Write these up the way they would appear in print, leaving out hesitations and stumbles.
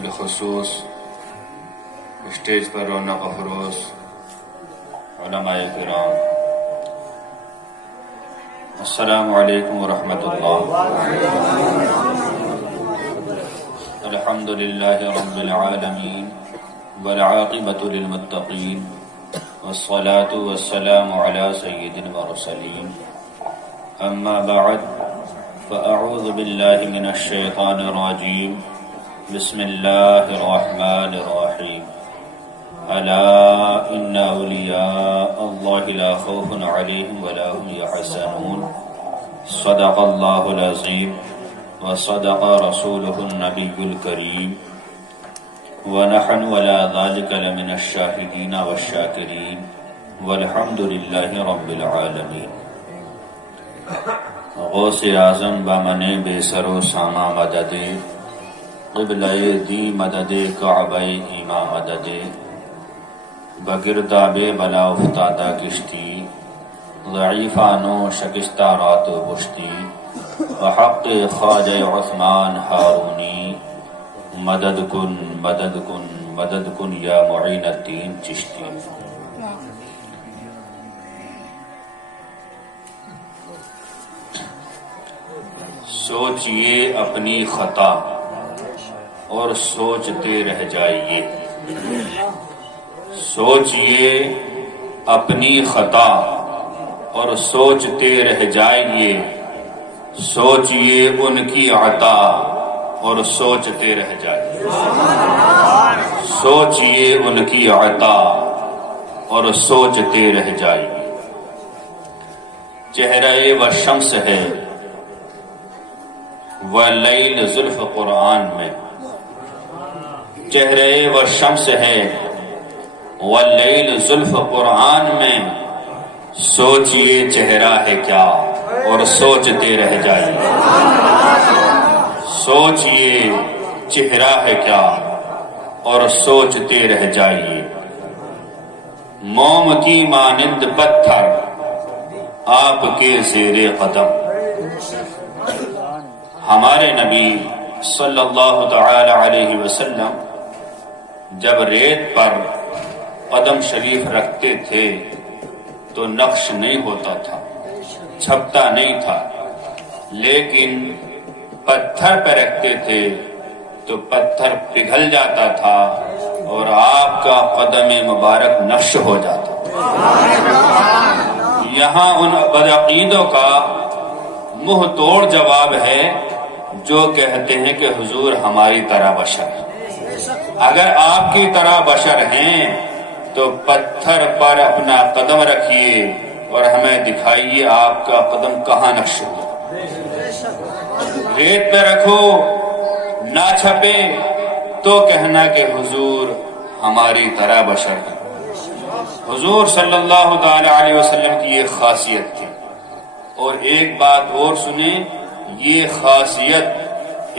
بالخصوص اسٹیج پر رونق افروز علماء کرام، السلام علیکم ورحمۃ اللہ۔ الحمد للہ رب العالمین والعاقبۃ للمتقین والصلاة والسلام علی سید المرسلین، اما بعد فاعوذ باللہ من الشیطان الرجیم، بسم اللہ الرحمن الرحیم، الا ان اولیاء اللہ لا خوف علیہم ولا هم یحزنون، صدق اللہ العظیم وصدق رسولہ النبی الکریم، ونحن ولا ذلك لمن الشاہدین والشاکرین، والحمد للہ رب العالمین۔ غوث اعظم بمن بے سر و ساما مدد، قبلہ دی مدد کعبہ ایما مدد، بگرداب بلا افتادہ کشتی، ضعیفانو شکستہ رات و بشتی، وحق خواجہ عثمان ہارونی، مدد کن مدد کن مدد کن یا معین الدین چشتی۔ سوچئے اپنی خطا اور سوچتے رہ جائیے، سوچئے اپنی خطا اور سوچتے رہ جائیے، سوچئے ان کی عطا اور سوچتے رہ جائیے، سوچئے ان کی عطا اور سوچتے رہ جائیے۔ چہرہ و شمس ہے واللیل زلف قرآن میں، چہرہ و شمس ہے واللیل زلف قرآن میں، سوچئے چہرہ ہے کیا اور سوچتے رہ جائیے، سوچئے چہرہ ہے کیا اور سوچتے رہ جائیے۔ موم کی مانند پتھر آپ کے زیر قدم، ہمارے نبی صلی اللہ تعالی علیہ وسلم جب ریت پر قدم شریف رکھتے تھے تو نقش نہیں ہوتا تھا، چھپتا نہیں تھا، لیکن پتھر پہ رکھتے تھے تو پتھر پگھل جاتا تھا اور آپ کا قدم مبارک نقش ہو جاتا۔ یہاں ان بدعقیدوں کا منہ توڑ جواب ہے جو کہتے ہیں کہ حضور ہماری طرح بشر ہے۔ اگر آپ کی طرح بشر ہیں تو پتھر پر اپنا قدم رکھیے اور ہمیں دکھائیے آپ کا قدم کہاں نقش ہوا۔ ریت پہ رکھو نہ چھپے تو کہنا کہ حضور ہماری طرح بشر ہے۔ حضور صلی اللہ تعالی علیہ وسلم کی یہ خاصیت تھی۔ اور ایک بات اور سنیں، یہ خاصیت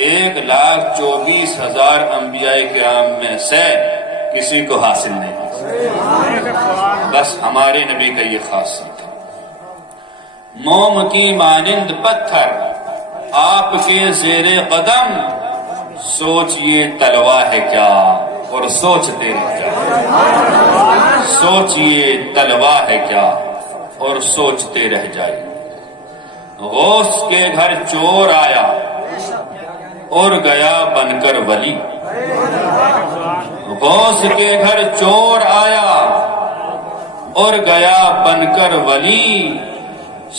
1,24,000 انبیاء کرام میں سے کسی کو حاصل نہیں، بس ہمارے نبی کا یہ خاصیت ہے۔ موم کی مانند پتھر آپ کے زیر قدم، سوچئے تلوا ہے کیا اور سوچتے رہ جائے، سوچئے تلوا ہے کیا اور سوچتے رہ جائے۔ غوث کے گھر چور آیا اور گیا بن کر ولی، غوث کے گھر چور آیا اور گیا بن کر ولی،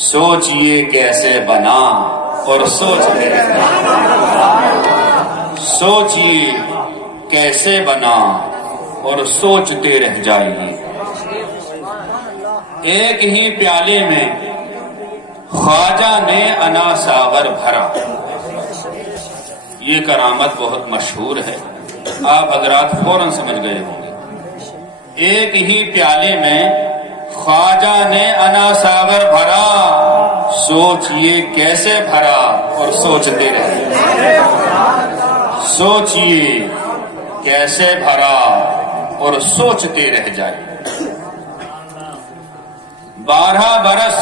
سوچئے کیسے بنا اور سوچتے رہ جائیے، سوچئے کیسے بنا اور سوچتے رہ جائیے۔ ایک ہی پیالے میں خواجہ نے انا ساغر بھرا، یہ کرامت بہت مشہور ہے، آپ حضرات فوراً سمجھ گئے ہوں گے۔ ایک ہی پیالے میں خواجہ نے انا ساغر بھرا، سوچئے کیسے بھرا اور سوچتے رہے، سوچئے کیسے بھرا اور سوچتے رہ جائے۔ 12 برس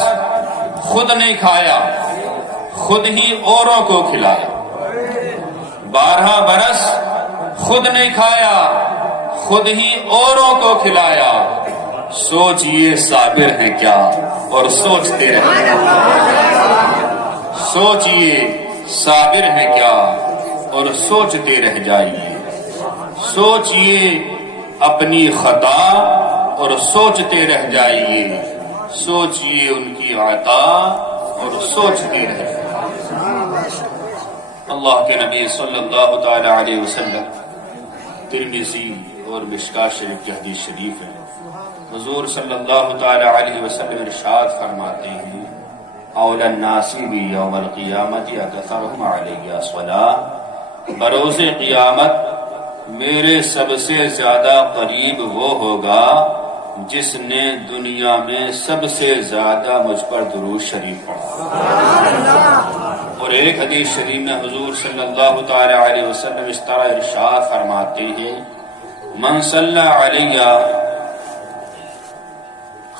خود نہیں کھایا، خود ہی اوروں کو کھلایا، 12 برس خود نہیں کھایا، خود ہی اوروں کو کھلایا، سوچئے صابر ہیں کیا اور سوچتے رہے، سوچئے صابر ہیں کیا اور سوچتے رہ جائیے، سوچئے اپنی خطا اور سوچتے رہ جائیے، سوچئے ان کی عطا اور سوچتے رہ جائیے۔ اللہ کے نبی صلی اللہ تعالی علیہ وسلم، ترمذی اور مشکوٰۃ شریف کی حدیث شریف ہے، حضور صلی اللہ تعالی علیہ وسلم ارشاد فرماتے ہیں اول الناس بی یوم القیامت اکثرهم علی الصلاۃ، بروز قیامت میرے سب سے زیادہ قریب وہ ہوگا جس نے دنیا میں سب سے زیادہ مجھ پر درود شریف پڑھا۔ اور ایک حدیث شریف میں حضور صلی اللہ تعالی علیہ وسلم اس طرح ارشاد فرماتے ہیں من صلی علی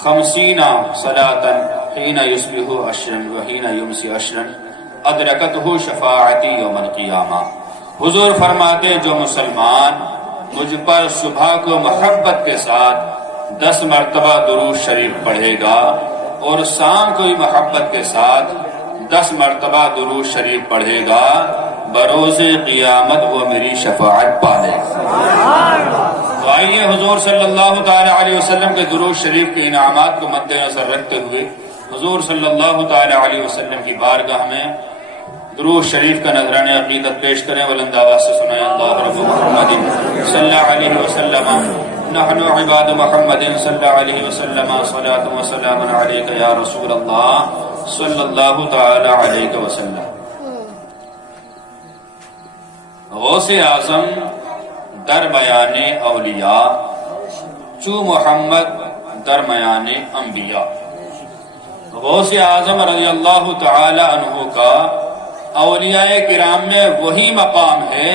50 صلاة حین یصبح عشرا وحین یمسی عشرا ادرکتہ شفاعتی یوم القیامہ۔ حضور فرماتے ہیں جو مسلمان مجھ پر صبح کو محبت کے ساتھ 10 مرتبہ درود شریف پڑھے گا اور شام کو بھی محبت کے ساتھ 10 مرتبہ درود شریف پڑھے گا، بروز قیامت وہ میری شفاعت پالے گا۔ تو آئیے حضور صلی اللہ تعالی علیہ وسلم کے درود شریف کے انعامات کو مد نظر رکھتے ہوئے حضور صلی اللہ تعالی علیہ وسلم کی بارگاہ میں درود شریف کا نذرانہ عقیدت پیش کریں، بلند آواز سے سنائیں اللہ رب محمد صلی اللہ علیہ وسلم نحن عباد محمد صلی اللہ علیہ وسلم صلاۃ و سلام علیک یا رسول اللہ صلی اللہ تعالی علیہ وسلم۔ غوث اعظم درمیان اولیاء، چو محمد درمیان انبیاء۔ غوث اعظم رضی اللہ تعالی عنہ کا اولیاء کرام میں وہی مقام ہے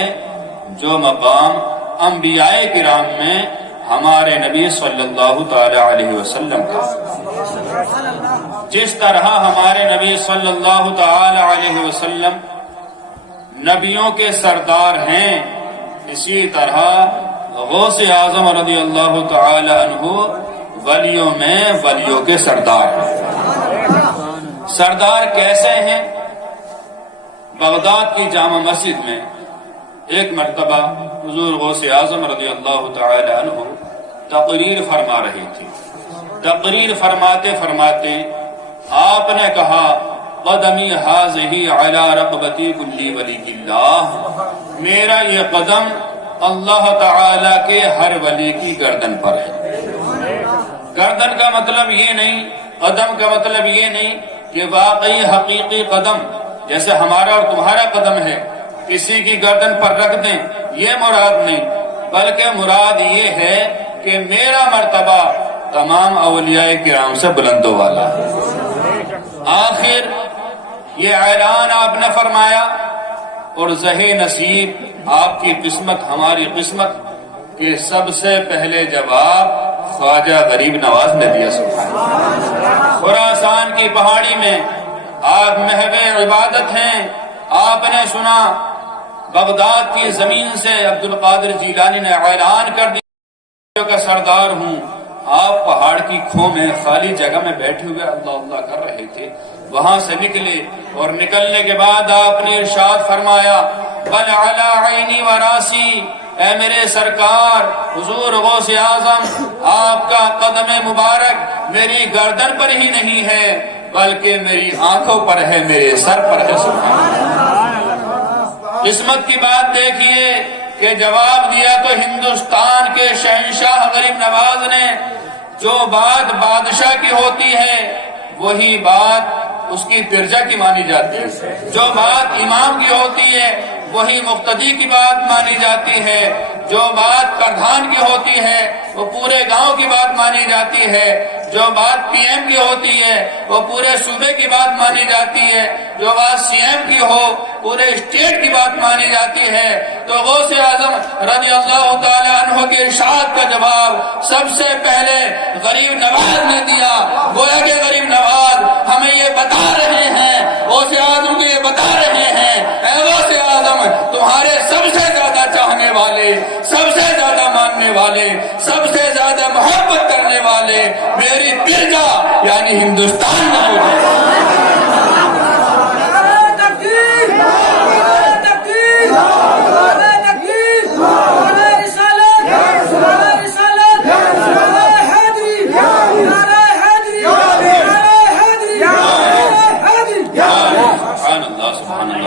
جو مقام انبیاء کرام میں ہمارے نبی صلی اللہ تعالی علیہ وسلم کا۔ جس طرح ہمارے نبی صلی اللہ تعالی علیہ وسلم نبیوں کے سردار ہیں، اسی طرح غوث اعظم رضی اللہ تعالی عنہ ولیوں میں ولیوں کے سردار ہیں۔ سردار کیسے ہیں؟ بغداد کی جامع مسجد میں ایک مرتبہ حضور غوث اعظم رضی اللہ تعالی عنہ تقریر فرما رہے تھے۔ تقریر فرماتے فرماتے آپ نے کہا قدمی ھذہ علی رقبتی کل ولی اللہ، میرا یہ قدم اللہ تعالی کے ہر ولی کی گردن پر ہے۔ گردن کا مطلب یہ نہیں، قدم کا مطلب یہ نہیں کہ واقعی حقیقی قدم جیسے ہمارا اور تمہارا قدم ہے کسی کی گردن پر رکھ دیں، یہ مراد نہیں، بلکہ مراد یہ ہے کہ میرا مرتبہ تمام اولیاء کرام سے بلند و والا ہے۔ آخر یہ اعلان آپ نے فرمایا اور زہے نصیب آپ کی قسمت ہماری قسمت کہ سب سے پہلے جواب خواجہ غریب نواز نے دیا۔ سبحان اللہ۔ خراسان کی پہاڑی میں آپ محو عبادت ہیں، آپ نے سنا بغداد کی زمین سے عبد القادر جیلانی نے اعلان کر دیا کہ سردار ہوں۔ آپ پہاڑ کی کھو میں خالی جگہ میں بیٹھے ہوئے اللہ اللہ کر رہے تھے، وہاں سے نکلے اور نکلنے کے بعد آپ نے ارشاد فرمایا بل علی عینی و راسی، اے میرے سرکار حضور غوث اعظم، آپ کا قدم مبارک میری گردن پر ہی نہیں ہے بلکہ میری آنکھوں پر ہے، میرے سر پر ہے۔ سبحان اللہ۔ قسمت کی بات دیکھیے کہ جواب دیا تو ہندوستان کے شہنشاہ غریب نواز نے۔ جو بات بادشاہ کی ہوتی ہے وہی بات اس کی ترجا کی مانی جاتی ہے، جو بات امام کی ہوتی ہے وہی مقتدی کی بات مانی جاتی ہے، جو بات پردھان کی ہوتی ہے وہ پورے گاؤں کی بات مانی جاتی ہے، جو بات پی ایم کی ہوتی ہے وہ پورے صوبے کی بات مانی جاتی ہے، جو بات سی ایم کی ہو پورے اسٹیٹ کی بات مانی جاتی ہے۔ تو غوث اعظم رضی اللہ تعالی عنہ کے ارشاد کا جواب سب سے پہلے غریب نواز نے دیا۔ گویا کہ غریب نواز ہمیں یہ بتا رہے ہیں، غوث اعظم کو یہ بتا رہے ہیں، اے غوث اعظم تمہارے سب سے زیادہ چاہنے والے، سب سے زیادہ ماننے والے، سب سے زیادہ محبت کرنے والے میری برجا یعنی ہندوستان میں موجود ہے۔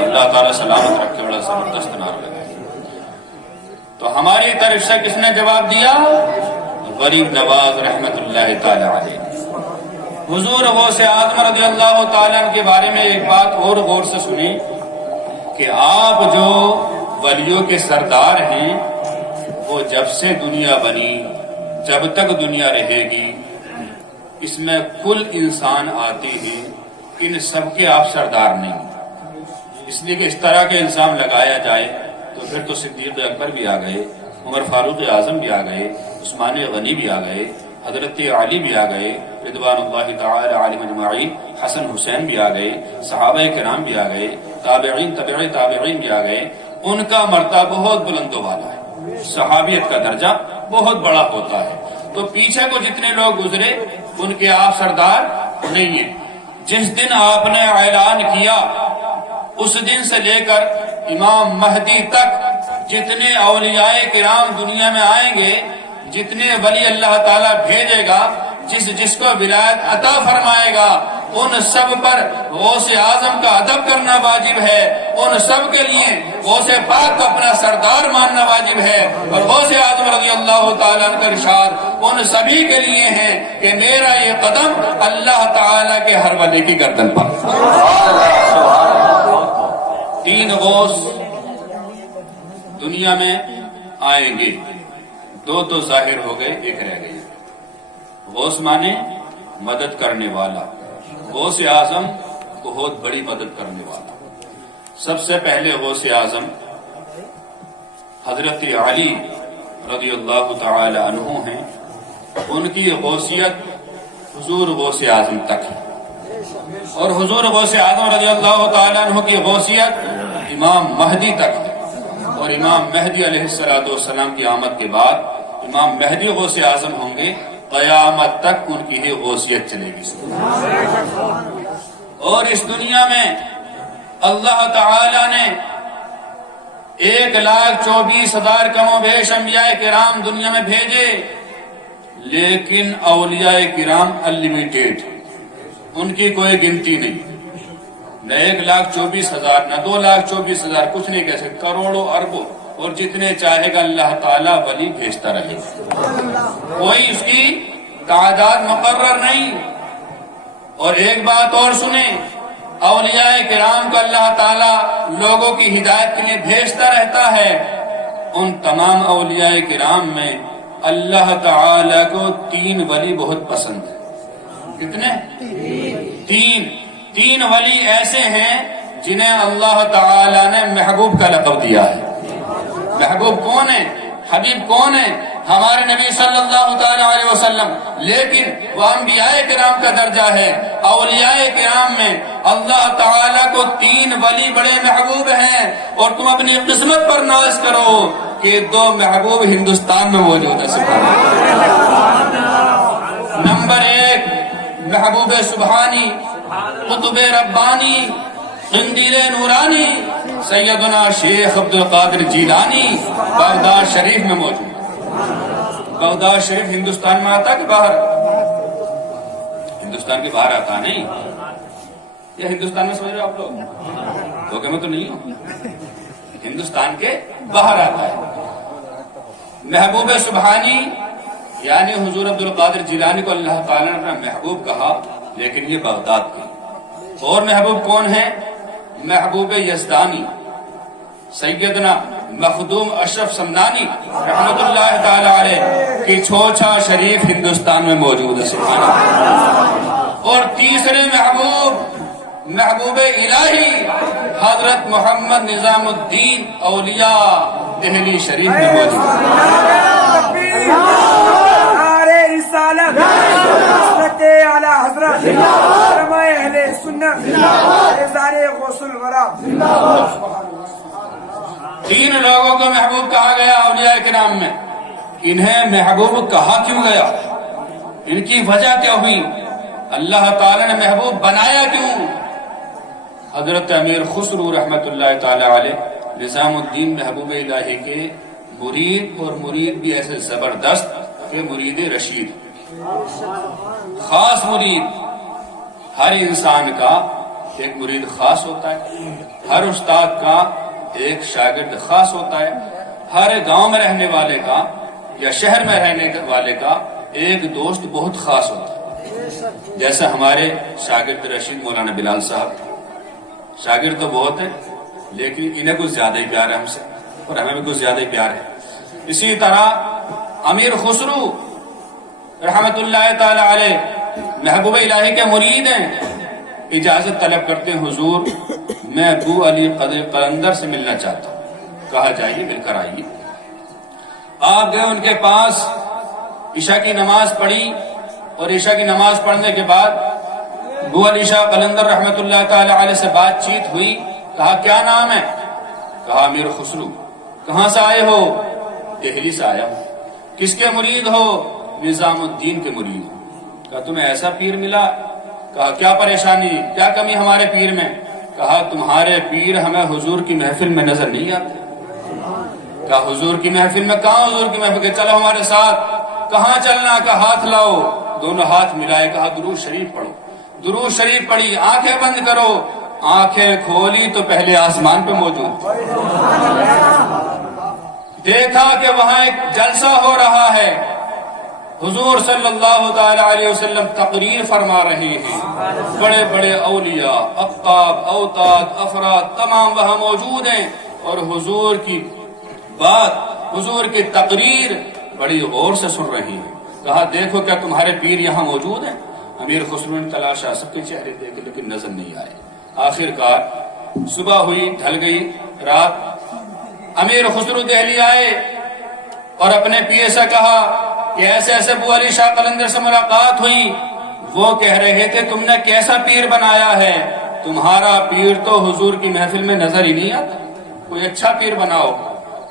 اللہ تعالیٰ سلامت رکھے، بڑا زبردست نعرہ لگائے۔ تو ہماری طرف سے کس نے جواب دیا؟ غریب نواز رحمت اللہ تعالی علیہ۔ حضور غوث اعظم رضی اللہ تعالیٰ عنہ کے بارے میں ایک بات اور غور سے سنی کہ آپ جو ولیوں کے سردار ہیں وہ جب سے دنیا بنی جب تک دنیا رہے گی اس میں کل انسان آتے ہیں، ان سب کے آپ سردار نہیں، اس لیے کہ اس طرح کے الزام لگایا جائے تو پھر تو صدیق اکبر بھی آ گئے، عمر فاروق اعظم بھی آ گئے، عثمان غنی بھی آ گئے، حضرت علی بھی آ گئے رضوان اللہ تعالی علیہم اجمعین، حسن حسین بھی آ گئے، صحابہ کرام بھی آ گئے، تابعین تبع تابعین بھی آ گئے۔ ان کا مرتبہ بہت بلند و بالا ہے، صحابیت کا درجہ بہت بڑا ہوتا ہے۔ تو پیچھے کو جتنے لوگ گزرے ان کے آپ سردار نہیں ہیں۔ جس دن آپ نے اعلان کیا اس دن سے لے کر امام مہدی تک جتنے اولیاء کرام دنیا میں آئیں گے، جتنے ولی اللہ تعالیٰ بھیجے گا، جس کو ولایت عطا فرمائے گا، ان سب پر غوث اعظم کا ادب کرنا واجب ہے، ان سب کے لیے غوث پاک کو اپنا سردار ماننا واجب ہے۔ اور غوث اعظم رضی اللہ تعالیٰ عنہ کا ارشاد ان سبھی کے لیے ہے کہ میرا یہ قدم اللہ تعالیٰ کے ہر ولی کی گردن پر۔ 3 غوث دنیا میں آئیں گے، 2 تو ظاہر ہو گئے، 1 رہ گئے۔ غوث مانے مدد کرنے والا، غوث اعظم بہت بڑی مدد کرنے والا۔ سب سے پہلے غوث اعظم حضرت علی رضی اللہ تعالی عنہ ہیں، ان کی غوثیت حضور غوث اعظم تک ہے، اور حضور غوث اعظم رضی اللہ تعالی عنہ کی غوثیت امام مہدی تک ہے، اور امام مہدی علیہ السلام کی آمد کے بعد امام مہدی غوث اعظم ہوں گے، قیامت تک ان کی ہی غوثیت چلے گی۔ اور اس دنیا میں اللہ تعالی نے 1,24,000 کم و بیش انبیاء کرام دنیا میں بھیجے، لیکن اولیاء کرام انلمیٹیڈ، ان کی کوئی گنتی نہیں، نہ 1,24,000 نہ 2,24,000، کچھ نہیں کہہ سکتے، کروڑوں اربوں، اور جتنے چاہے گا اللہ تعالیٰ ولی بھیجتا رہے، کوئی اس کی تعداد مقرر نہیں۔ اور ایک بات اور سنیں، اولیاء کرام کو اللہ تعالیٰ لوگوں کی ہدایت کے لیے بھیجتا رہتا ہے، ان تمام اولیاء کرام میں اللہ تعالیٰ کو 3 ولی بہت پسند ہے۔ کتنے؟ 3 ولی ایسے ہیں جنہیں اللہ تعالیٰ نے محبوب کا لقب دیا ہے۔ محبوب کون ہے؟ حبیب کون ہے؟ ہمارے نبی صلی اللہ تعالی علیہ وسلم، لیکن وہ انبیاء کرام کا درجہ ہے۔ اولیاء کرام میں اللہ تعالیٰ کو 3 ولی بڑے محبوب ہیں، اور تم اپنی قسمت پر ناز کرو کہ 2 محبوب ہندوستان میں موجود ہیں۔ سبحان اللہ۔ نمبر 1 محبوب سبحانی، قطب ربانی، قندیل نورانی، سیدنا شیخ عبد القادر جیلانی، بغداد شریف میں موجود۔ بغداد شریف ہندوستان میں آتا کہ باہر؟ ہندوستان کے باہر آتا نہیں، یہ ہندوستان میں سمجھ رہے ہو آپ لوگ؟ دھوکے میں تو نہیں ہو، ہندوستان کے باہر آتا ہے۔ محبوب سبحانی یعنی حضور عبد القادر جیلانی کو اللہ تعالیٰ نے اپنا محبوب کہا، لیکن یہ بغداد کے۔ اور محبوب کون ہے؟ محبوب یزدانی، سیدنا مخدوم اشرف سمنانی رحمت اللہ تعالی علیہ کی چھوچا شریف ہندوستان میں موجود ہے۔ سبحان اللہ۔ اور تیسرے محبوب الہی حضرت محمد نظام الدین اولیاء دہلی شریف میں موجود ہے۔ تین لوگوں کو محبوب کہا گیا، کرام میں انہیں محبوب کہا کیوں گیا, ان کی وجہ کیا ہوئی, اللہ تعالیٰ نے محبوب بنایا کیوں؟ حضرت امیر خسرو رحمت اللہ تعالی علیہ نظام الدین محبوب الہی کے مرید, اور مرید بھی ایسے زبردست کہ مرید رشید, خاص مرید. ہر انسان کا ایک مرید خاص ہوتا ہے, ہر استاد کا ایک شاگرد خاص ہوتا ہے, ہر گاؤں میں رہنے والے کا یا شہر میں رہنے والے کا ایک دوست بہت خاص ہوتا ہے. جیسا ہمارے شاگرد رشید مولانا بلال صاحب, شاگرد تو بہت ہیں لیکن انہیں کچھ زیادہ ہی پیار ہے ہم سے, اور ہمیں بھی کچھ زیادہ ہی پیار ہے. اسی طرح امیر خسرو رحمت اللہ تعالی علیہ محبوب الہی کے مرید ہیں, اجازت طلب کرتے ہیں, حضور میں ابو علی قدر قلندر سے ملنا چاہتا ہوں. کہا جائیے, مل کر آئیے. آپ گئے ان کے پاس, عشاء کی نماز پڑھی, اور عشاء کی نماز پڑھنے کے بعد ابو علی شاہ قلندر رحمت اللہ تعالی علیہ سے بات چیت ہوئی. کہا کیا نام ہے؟ کہا امیر خسرو. کہاں سے آئے ہو؟ دہلی سے آیا ہوں. کس کے مرید ہو؟ نظام الدین کے مرید ہو. کہا تمہیں ایسا پیر ملا؟ کہا کیا پریشانی, کیا کمی ہمارے پیر میں؟ کہا تمہارے پیر ہمیں حضور کی محفل میں نظر نہیں آتے. کہا حضور کی محفل میں؟ کہاں حضور کی محفل؟ کہ چلو ہمارے ساتھ. کہاں چلنا؟ کہا ہاتھ لاؤ. دونوں ہاتھ ملائے. کہا درود شریف پڑھو. درود شریف پڑھی, آنکھیں بند کرو. آنکھیں کھولی تو پہلے آسمان پہ موجود. دیکھا کہ وہاں ایک جلسہ ہو رہا ہے, حضور صلی اللہ تعالی علیہ وسلم تقریر فرما رہے ہیں, بڑے بڑے اولیاء, اقطاب, اوتاد, افراد تمام وہاں موجود ہیں, اور حضور کی بات, حضور کی تقریر بڑی غور سے سن رہی ہیں. کہا دیکھو کیا تمہارے پیر یہاں موجود ہیں؟ امیر خسرو نے تلاشا, سب کے چہرے دیکھے لیکن نظر نہیں آئے. آخر کار صبح ہوئی, ڈھل گئی رات. امیر خسرو دہلی آئے اور اپنے پیے سے کہا کہ ایسے ایسے ابو علی شاہ قلندر سے ملاقات ہوئی. وہ کہہ رہے تھے تم نے کیسا پیر بنایا ہے, تمہارا پیر تو حضور کی محفل میں نظر ہی نہیں آتا, کوئی اچھا پیر بناؤ.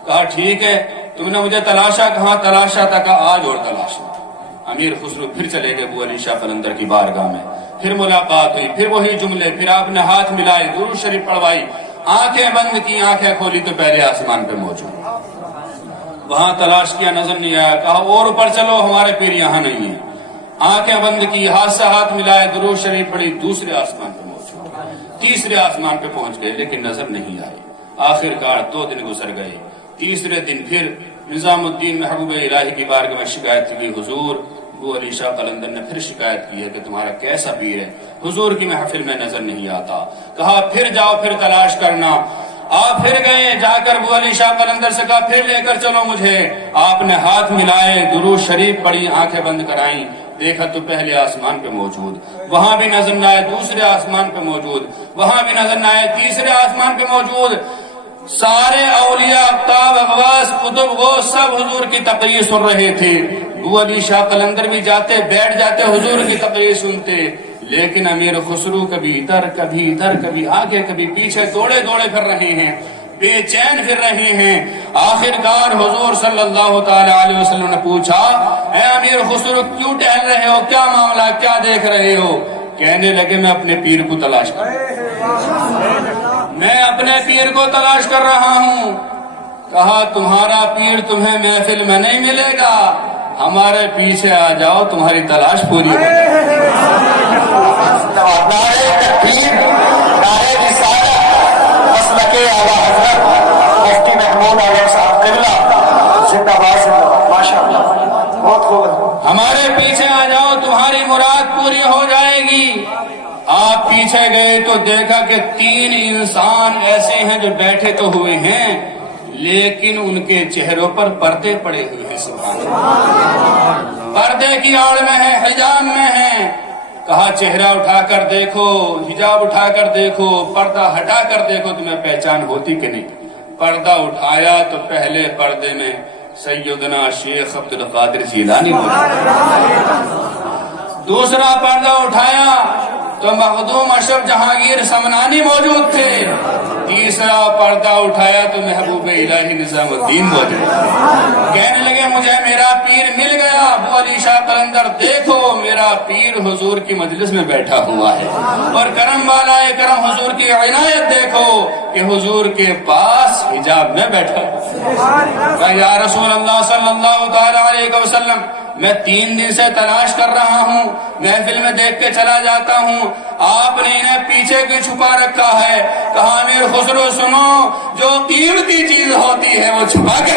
کہا ٹھیک ہے, تم نے مجھے تلاشا. کہاں تلاشا تھا؟ کہا آج اور تلاشا. امیر خسرو پھر چلے گئے ابو علی شاہ قلندر کی بارگاہ میں, پھر ملاقات ہوئی, پھر وہی جملے, پھر آپ نے ہاتھ ملائے, درود شریف پڑھوائی, آنکھیں بند کی, آنکھیں کھولی تو پہلے آسمان پہ موجود. وہاں تلاش کیا, نظر نہیں آیا. کہا اور اوپر چلو, ہمارے پیر یہاں نہیں ہیں. آنکھیں بند کی, ہاتھ سے ہاتھ ملائے, درود شریف پڑھی, دوسرے آسمان پہ موجود. تیسرے آسمان پہ پہنچ گئے لیکن نظر نہیں آئی. آخر کار 2 دن گزر گئے. تیسرے دن پھر نظام الدین محبوب الہی کی بارگاہ میں شکایت کی, حضور ابو علی شاہ قلندر نے پھر شکایت کی ہے کہ تمہارا کیسا پیر ہے, حضور کی محفل میں نظر نہیں آتا. کہا پھر جاؤ, پھر تلاش کرنا. آپ پھر گئے, جا کر ابو علی شاہ قلندر سے کہا پھر لے کر چلو مجھے. آپ نے ہاتھ ملائے, درود شریف پڑھی, آنکھیں بند کرائیں, دیکھا تو پہلے آسمان پہ موجود. وہاں بھی نظر نہ آئے, دوسرے آسمان پہ موجود. وہاں بھی نظر نہ آئے, تیسرے آسمان پہ موجود. سارے اولیاء, اقطاب, اغواس, قطب, وہ سب حضور کی تقریر سن رہے تھے. ابو علی شاہ قلندر بھی جاتے, بیٹھ جاتے, حضور کی تقریر سنتے. لیکن امیر خسرو کبھی ادھر, کبھی ادھر, کبھی آگے, کبھی پیچھے, دوڑے دوڑے پھر رہے ہیں, بے چین پھر رہے ہیں. آخر کار حضور صلی اللہ تعالی علیہ وسلم نے پوچھا, اے امیر خسرو کیوں ٹہل رہے ہو, کیا معاملہ, کیا دیکھ رہے ہو؟ کہنے لگے میں اپنے پیر کو تلاش کر رہا ہوں, میں اپنے پیر کو تلاش کر رہا ہوں. کہا تمہارا پیر تمہیں محفل میں نہیں ملے گا, ہمارے پیچھے آ جاؤ, تمہاری تلاش پوری ہو جائے. ہمارے پیچھے آ جاؤ, تمہاری مراد پوری ہو جائے گی. آپ پیچھے گئے تو دیکھا کہ 3 انسان ایسے ہیں جو بیٹھے تو ہوئے ہیں لیکن ان کے چہروں پر پردے پڑے ہوئے ہیں. سبحان اللہ, پردے کی آڑ میں ہیں, حجاب میں ہیں. کہا چہرہ اٹھا کر دیکھو, حجاب اٹھا کر دیکھو, پردہ ہٹا کر دیکھو, تمہیں پہچان ہوتی کہ نہیں. پردہ اٹھایا تو پہلے پردے میں سیدنا شیخ عبد القادر جیلانی موجود. دوسرا پردہ اٹھایا تو مخدوم اشرف جہانگیر سمنانی موجود تھے. تیسرا پردہ اٹھایا تو محبوب الہی نظام الدین موجود. کہنے لگے مجھے میرا پیر مل گیا. ابو علی شاہ قلندر دیکھو میرا پیر حضور کی مجلس میں بیٹھا ہوا ہے, اور کرم والا کرم حضور کی عنایت دیکھو کہ حضور کے پاس حجاب میں بیٹھا. یا رسول اللہ صلی اللہ تعالی علیہ وسلم, میں 3 دن سے تلاش کر رہا ہوں, محفل میں دیکھ کے چلا جاتا ہوں, آپ نے انہیں پیچھے کیوں چھپا رکھا ہے؟ کہا امیر خسرو سنو, جو قیمتی چیز ہوتی ہے وہ چھپا کے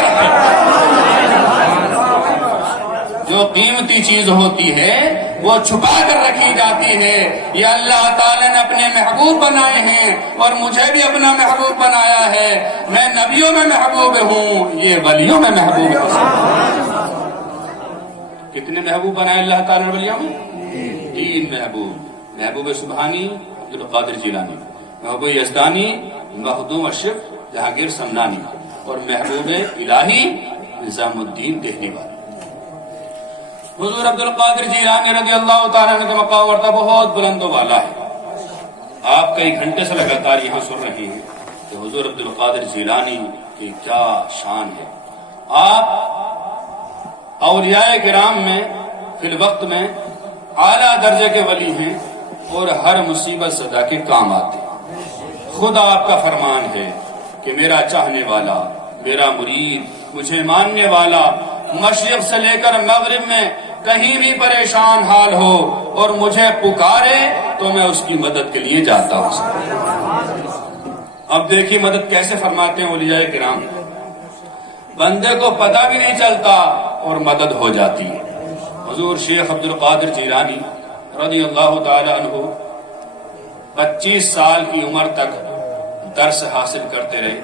جو قیمتی چیز ہوتی ہے وہ چھپا کر رکھی جاتی ہے. یہ اللہ تعالی نے اپنے محبوب بنائے ہیں اور مجھے بھی اپنا محبوب بنایا ہے. میں نبیوں میں محبوب ہوں, یہ ولیوں میں محبوب ہوں. کتنے محبوب بنائے اللہ تعالی نے ولیوں میں؟ 3 محبوب. محبوب سبحانی عبد القادر جیلانی, محبوب یزدانی مخدوم اشرف جہانگیر سمنانی, اور محبوب الہی نظام الدین دہلی والے. حضور عبد القادر جیلانی رضی اللہ تعالیٰ عنہ کا مقام ورتہ بہت بلند و بالا ہے. آپ کئی گھنٹے سے لگاتار یہاں سن رہے ہیں کہ حضور عبد القادر جیلانی کی کیا شان ہے. آپ اولیاء کرام میں فی الوقت میں اعلیٰ درجے کے ولی ہیں اور ہر مصیبت صدا کے کام آتے ہیں. خود آپ کا فرمان ہے کہ میرا چاہنے والا, میرا مرید, مجھے ماننے والا مشرق سے لے کر مغرب میں کہیں بھی پریشان حال ہو اور مجھے پکارے تو میں اس کی مدد کے لیے جاتا ہوں. اب دیکھیے مدد کیسے فرماتے ہیں اولیاء کرام. بندے کو پتہ بھی نہیں چلتا اور مدد ہو جاتی ہے. حضور شیخ عبد القادر جیلانی رضی اللہ تعالی عنہ 25 سال کی عمر تک درس حاصل کرتے رہے.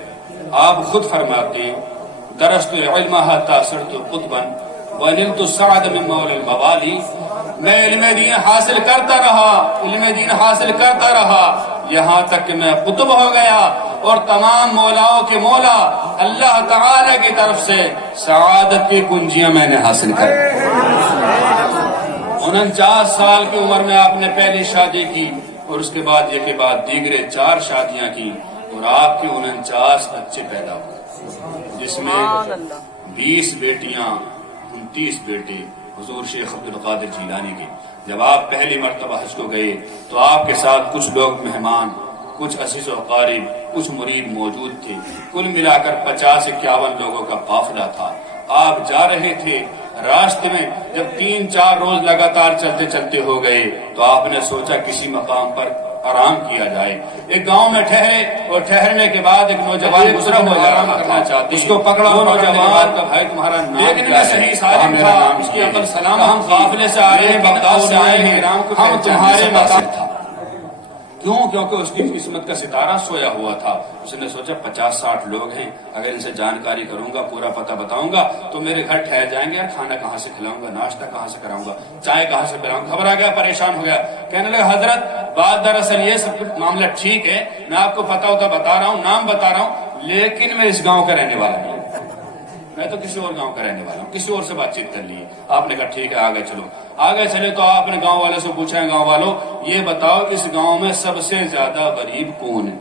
آپ خود فرماتے ہیں درست العلم حتی صرت قطبا ونلت السعد من مول الموالی. میں علم دین حاصل کرتا رہا, علم دین حاصل کرتا رہا یہاں تک کہ میں قطب ہو گیا اور تمام مولاؤں کے مولا اللہ تعالی کی طرف سے سعادت کی کنجیاں میں نے حاصل کر. 49 سال کی عمر میں آپ نے پہلی شادی کی اور اس کے بعد یہ کے بعد دیگرے 4 شادیاں کی, اور آپ کے 49 بچے پیدا ہوئے جس میں 20 بیٹیاں 29 بیٹے حضور شیخ عبد القادر جیلانی کے. جب آپ پہلی مرتبہ حج کو گئے تو آپ کے ساتھ کچھ لوگ مہمان, کچھ عزیز و اقارب, کچھ مرید موجود تھے. کل ملا کر 50-51 لوگوں کا قافلہ تھا. آپ جا رہے تھے, راستے میں جب 3-4 روز لگاتار چلتے چلتے ہو گئے تو آپ نے سوچا کسی مقام پر آرام کیا جائے. ایک گاؤں میں ٹھہرے اور ٹھہرنے کے بعد ایک نوجوان گزرا ہوا آرام کرنا چاہتے, اس کو پکڑا. وہ نوجوان کا بھائی تمہارا نام کیا ہے؟ صحیح سالم تھا, اس کی عقل سلام. ہم قافلے سے آئے ہیں, بغداد سے آئے ہیں, ہم تمہارے مقام تھا. کیوں؟ کیونکہ اس کی قسمت کا ستارہ سویا ہوا تھا. اس نے سوچا 50-60 لوگ ہیں, اگر ان سے جانکاری کروں گا, پورا پتہ بتاؤں گا تو میرے گھر ٹھہر جائیں گے. یار کھانا کہاں سے کھلاؤں گا, ناشتہ کہاں سے کراؤں گا, چائے کہاں سے پلاؤں گا. گھبرا گیا, پریشان ہو گیا. کہنے لگا حضرت بات دراصل یہ سب کچھ معاملہ ٹھیک ہے, میں آپ کو پتہ ہوتا بتا رہا ہوں, نام بتا رہا ہوں, لیکن میں اس گاؤں کا رہنے والا نہیں, میں تو کسی اور گاؤں کا رہنے والا ہوں. کسی اور سے بات چیت کر لی. آپ نے کہا ٹھیک ہے آگے چلو. آگے چلے تو آپ نے گاؤں والے سے پوچھا, گاؤں والوں یہ بتاؤ اس گاؤں میں سب سے زیادہ غریب کون ہے؟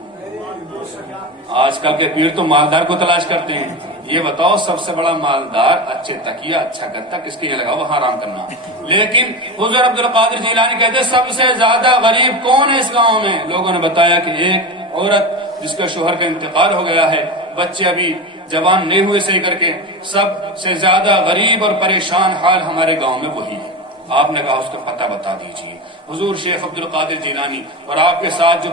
آج کل کے پیر تو مالدار کو تلاش کرتے ہیں, یہ بتاؤ سب سے بڑا مالدار, اچھے تکیہ, اچھا گدا کس کے یہ لگا وہاں آرام کرنا. لیکن حضور عبد القادر جیلانی کہتے سب سے زیادہ غریب کون ہے اس گاؤں میں؟ لوگوں نے بتایا کہ ایک عورت جس کا شوہر کا انتقال ہو گیا ہے, بچے ابھی جوان نہیں ہوئے صحیح کر کے, سب سے زیادہ غریب اور پریشان حال ہمارے گاؤں میں وہی ہے. آپ نے کہا اس کا پتہ بتا دیجیے. حضور شیخ عبد القادر جیلانی اور آپ کے ساتھ جو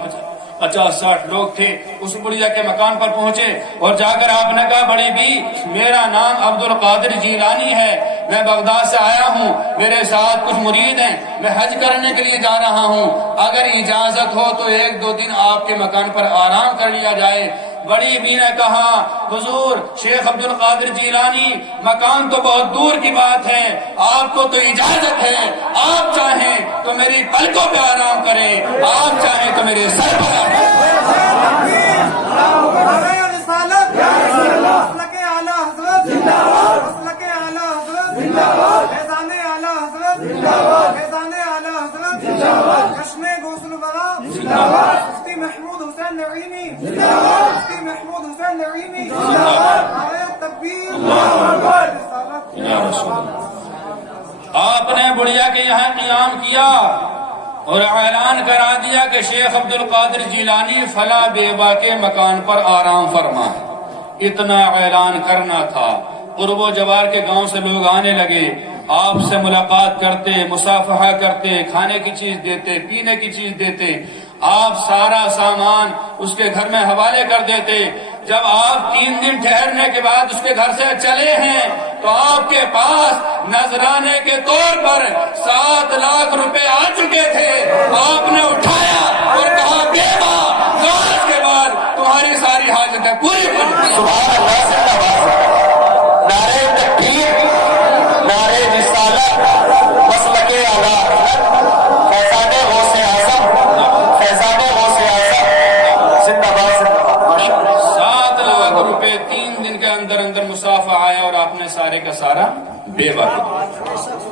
50-60 لوگ تھے اس بڑھیا کے مکان پر پہنچے اور جا کر آپ نے کہا بڑی بھی میرا نام عبد القادر جیلانی ہے, میں بغداد سے آیا ہوں, میرے ساتھ کچھ مرید ہیں, میں حج کرنے کے لیے جا رہا ہوں, اگر اجازت ہو تو 1-2 دن آپ کے مکان پر آرام کر لیا جائے. بڑی بی نے کہا حضور شیخ عبد القادر جیلانی مکان تو بہت دور کی بات ہے, آپ کو تو اجازت ہے, آپ چاہیں تو میری پلکوں پہ آرام کریں, آپ چاہیں تو میرے سر پر آرام یہاں قیام کیا اور اعلان کرا دیا کہ شیخ عبد القادر جیلانی فلاں بیوہ کے مکان پر آرام فرما ہے، اتنا اعلان کرنا تھا۔ قرب و جوار کے گاؤں سے لوگ آنے لگے، آپ سے ملاقات کرتے، مصافحہ کرتے، کھانے کی چیز دیتے، پینے کی چیز دیتے، آپ سارا سامان اس کے گھر میں حوالے کر دیتے۔ جب آپ 3 دن ٹھہرنے کے بعد اس کے گھر سے چلے ہیں تو آپ کے پاس نذرانے کے طور پر 7 لاکھ روپے آ چکے تھے۔ آپ نے اٹھایا اور کہا بیوہ آج کے بعد تمہاری ساری حاجتیں پوری ہو جائیں۔ سبحان اللہ سے نعرہ تکبیر، نعرہ رسالت، مسلک اعلیٰ فیضان غوث اعظم، فیضان غوث اعظم زندہ باد، زندہ باد، ماشاء اللہ۔ 7 لاکھ روپے 3 دن کے اندر اندر مسافہ آیا اور آپ نے سارے کا سارا بیوہ کیا۔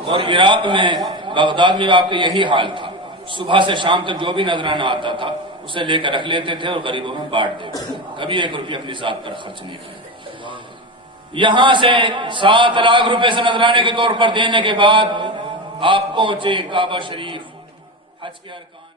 اور عراق میں، بغداد میں آپ کا یہی حال تھا، صبح سے شام تک جو بھی نذرانہ آتا تھا اسے لے کر رکھ لیتے تھے اور غریبوں میں بانٹ دیتے تھے، کبھی 1 روپیہ اپنی ذات پر خرچ نہیں کیا۔ یہاں سے 7 لاکھ روپے سے نذرانے کے طور پر دینے کے بعد آپ پہنچے کعبہ شریف، حج کے ارکان